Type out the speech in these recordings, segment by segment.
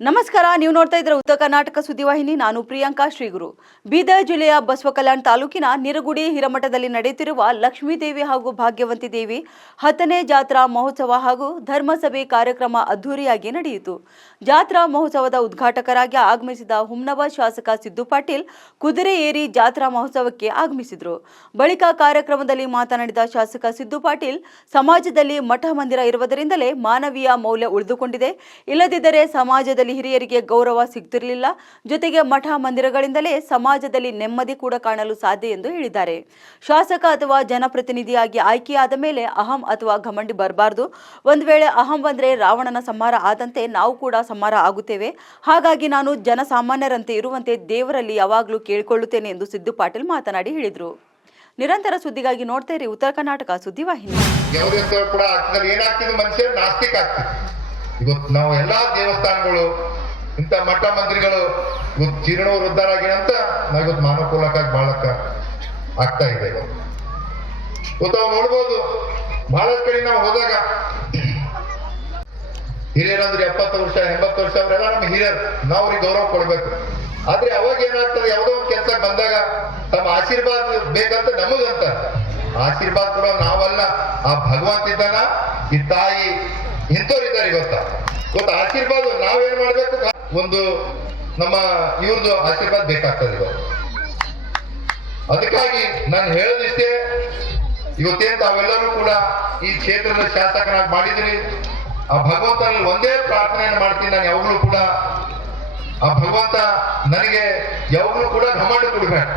ನಮಸ್ಕಾರ, ನೀವು ನೋಡ್ತಾ ಇದ್ದೀರಾ ಉತ್ತರ ಕರ್ನಾಟಕ ಸುದ್ದಿವಾಹಿನಿ. ನಾನು ಪ್ರಿಯಾಂಕಾ ಶ್ರೀಗುರು. ಬೀದರ್ ಜಿಲ್ಲೆಯ ಬಸವಕಲ್ಯಾಣ ತಾಲೂಕಿನ ನಿರಗುಡಿ ಹಿರಮಠದಲ್ಲಿ ನಡೆಯುತ್ತಿರುವ ಲಕ್ಷ್ಮೀದೇವಿ ಹಾಗೂ ಭಾಗ್ಯವಂತಿ ದೇವಿ 10ನೇ ಜಾತ್ರಾ ಮಹೋತ್ಸವ ಹಾಗೂ ಧರ್ಮಸಭೆ ಕಾರ್ಯಕ್ರಮ ಅದ್ದೂರಿಯಾಗಿ ನಡೆಯಿತು. ಜಾತ್ರಾ ಮಹೋತ್ಸವದ ಉದ್ಘಾಟಕರಾಗಿ ಆಗಮಿಸಿದ ಹುಮ್ನಾಬಾದ್ ಶಾಸಕ ಸಿದ್ದು ಪಾಟೀಲ್ ಕುದುರೆ ಏರಿ ಜಾತ್ರಾ ಮಹೋತ್ಸವಕ್ಕೆ ಆಗಮಿಸಿದರು. ಬಳಿಕ ಕಾರ್ಯಕ್ರಮದಲ್ಲಿ ಮಾತನಾಡಿದ ಶಾಸಕ ಸಿದ್ದು ಪಾಟೀಲ್, ಸಮಾಜದಲ್ಲಿ ಮಠ ಮಂದಿರ ಇರುವುದರಿಂದಲೇ ಮಾನವೀಯ ಮೌಲ್ಯ ಉಳಿದುಕೊಂಡಿದೆ. ಇಲ್ಲದಿದ್ದರೆ ಸಮಾಜದಲ್ಲಿ ಹಿರಿಯರಿಗೆ ಗೌರವ ಸಿಗುತ್ತಿರಲಿಲ್ಲ. ಜೊತೆಗೆ ಮಠ ಮಂದಿರಗಳಿಂದಲೇ ಸಮಾಜದಲ್ಲಿ ನೆಮ್ಮದಿ ಕೂಡ ಕಾಣಲು ಸಾಧ್ಯ ಎಂದು ಹೇಳಿದ್ದಾರೆ. ಶಾಸಕ ಅಥವಾ ಜನಪ್ರತಿನಿಧಿಯಾಗಿ ಆಯ್ಕೆಯಾದ ಮೇಲೆ ಅಹಂ ಅಥವಾ ಘಮಂಡಿ ಬರಬಾರದು. ಒಂದು ವೇಳೆ ಅಹಂ ಬಂದರೆ ರಾವಣನ ಸಂಹಾರ ಆದಂತೆ ನಾವು ಕೂಡ ಸಂಹಾರ ಆಗುತ್ತೇವೆ. ಹಾಗಾಗಿ ನಾನು ಜನಸಾಮಾನ್ಯರಂತೆ ಇರುವಂತೆ ದೇವರಲ್ಲಿ ಯಾವಾಗಲೂ ಕೇಳಿಕೊಳ್ಳುತ್ತೇನೆ ಎಂದು ಸಿದ್ದು ಪಾಟೀಲ್ ಮಾತನಾಡಿ ಹೇಳಿದರು. ನಿರಂತರ ಸುದ್ದಿಗಾಗಿ ನೋಡ್ತಾ ಇರಿ ಉತ್ತರ ಕರ್ನಾಟಕ ಸುದ್ದಿವಾಹಿನಿ. ಇವತ್ತು ನಾವು ಎಲ್ಲಾ ದೇವಸ್ಥಾನಗಳು ಇಂಥ ಮಠ ಮಂದಿರಗಳು ಇವತ್ತು ಜೀರ್ಣವರು ಉದ್ಧಾರ ಆಗಿನಂತ ನಾವು ಇವತ್ತು ಮಾನವಕೂಲಕ್ಕಾಗಿ ಬಾಳಕ್ಕ ಆಗ್ತಾ ಇದೆ. ಇವತ್ತು ನಾವು ನೋಡ್ಬೋದು, ಬಹಳಷ್ಟು ಕಡೆ ನಾವು ಹೋದಾಗ ಹಿರಿಯರಂದ್ರೆ 70 ವರ್ಷ 80 ವರ್ಷ ಅವರೆಲ್ಲ ನಮ್ಮ ಹಿರಿಯರು, ನಾವು ಅವ್ರಿಗೆ ಗೌರವ ಕೊಡ್ಬೇಕು. ಆದ್ರೆ ಅವಾಗ ಏನಾಗ್ತದೆ, ಯಾವುದೋ ಒಂದು ಕೆಲಸ ಬಂದಾಗ ತಮ್ಮ ಆಶೀರ್ವಾದ ಬೇಕಂತ ನಮಗಂತ ಆಶೀರ್ವಾದ ಕೂಡ ನಾವಲ್ಲ, ಆ ಭಗವಂತ ಇದ್ದಾನ, ಈ ತಾಯಿ ಇಂಥವ್ರಿದ್ದಾರೆ. ಇವತ್ತು ಆಶೀರ್ವಾದ ನಾವೇನ್ ಮಾಡ್ಬೇಕು, ಒಂದು ನಮ್ಮ ಇವ್ರದ್ದು ಆಶೀರ್ವಾದ ಬೇಕಾಗ್ತದೆ ಇವತ್ತು. ಅದಕ್ಕಾಗಿ ನಾನು ಹೇಳೋದಿಷ್ಟೇ, ಇವತ್ತೇನ್ ತಾವೆಲ್ಲರೂ ಕೂಡ ಈ ಕ್ಷೇತ್ರದ ಶಾಸಕನಾಗಿ ಮಾಡಿದ್ರಿ. ಆ ಭಗವಂತನಲ್ಲಿ ಒಂದೇ ಪ್ರಾರ್ಥನೆಯನ್ನು ಮಾಡ್ತೀನಿ, ನಾನು ಯಾವಾಗಲೂ ಕೂಡ ಆ ಭಗವಂತ ನನಗೆ ಯಾವಾಗಲೂ ಕೂಡ ಘಮಂಡ ಕೊಡ್ಬೇಕು.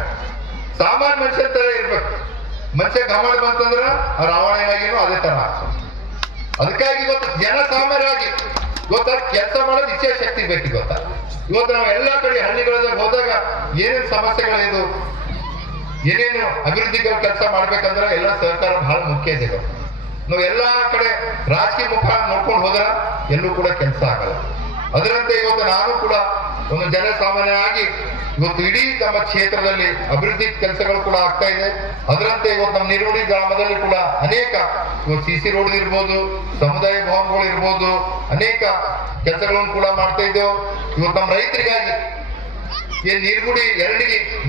ಸಾಮಾನ್ಯ ಮನುಷ್ಯರ ತರ ಇರ್ಬೇಕು. ಮನುಷ್ಯ ಘಮಂಡ ಬಂತಂದ್ರ ರಾವಣನಾಗಿನೂ ಅದೇ ತರ ಆಗ್ತದೆ. ಅದಕ್ಕಾಗಿ ಇವತ್ತು ಜನಸಾಮಾನ್ಯರಾಗಿ ಇವತ್ತ ಕೆಲಸ ಮಾಡೋದು ಇಚ್ಛೆ ಶಕ್ತಿ ಬೇಕು. ಇವತ್ತು ನಾವು ಎಲ್ಲಾ ಕಡೆ ಹಳ್ಳಿಗಳಲ್ಲಿ ಹೋದಾಗ ಏನೇನು ಸಮಸ್ಯೆಗಳಿದು, ಏನೇನು ಅಭಿವೃದ್ಧಿ ಕೆಲಸ ಮಾಡ್ಬೇಕಂದ್ರೆ ಎಲ್ಲ ಸಹಕಾರ ಬಹಳ ಮುಖ್ಯ ಇದೆ. ನಾವು ಎಲ್ಲಾ ಕಡೆ ರಾಜಕೀಯ ಮುಖ ನೋಡ್ಕೊಂಡು ಹೋದ್ರ ಎಲ್ಲೂ ಕೂಡ ಕೆಲಸ ಆಗಲ್ಲ. ಅದರಂತೆ ಇವತ್ತು ನಾನು ಕೂಡ ಒಂದು ಜನಸಾಮಾನ್ಯನಾಗಿ ಇವತ್ತು ಇಡೀ ನಮ್ಮ ಕ್ಷೇತ್ರದಲ್ಲಿ ಅಭಿವೃದ್ಧಿ ಕೆಲಸಗಳು ಕೂಡ ಆಗ್ತಾ ಇದೆ. ಅದರಂತೆ ಇವತ್ತು ನಮ್ಮ ನಿರಗುಡಿ ಗ್ರಾಮದಲ್ಲಿ ಕೂಡ ಅನೇಕ ಇವತ್ತು CC ರೋಡ್ ಇರ್ಬೋದು, ಸಮುದಾಯ ಭವನಗಳು ಇರ್ಬೋದು, ಅನೇಕ ಕೆಲಸಗಳನ್ನು ಕೂಡ ಮಾಡ್ತಾ ಇದ್ದೇವೆ. ಇವತ್ತು ನಮ್ಮ ರೈತರಿಗಾಗಿ ಏನ್ ನಿರಗುಡಿ ಎರಡಿಗೆ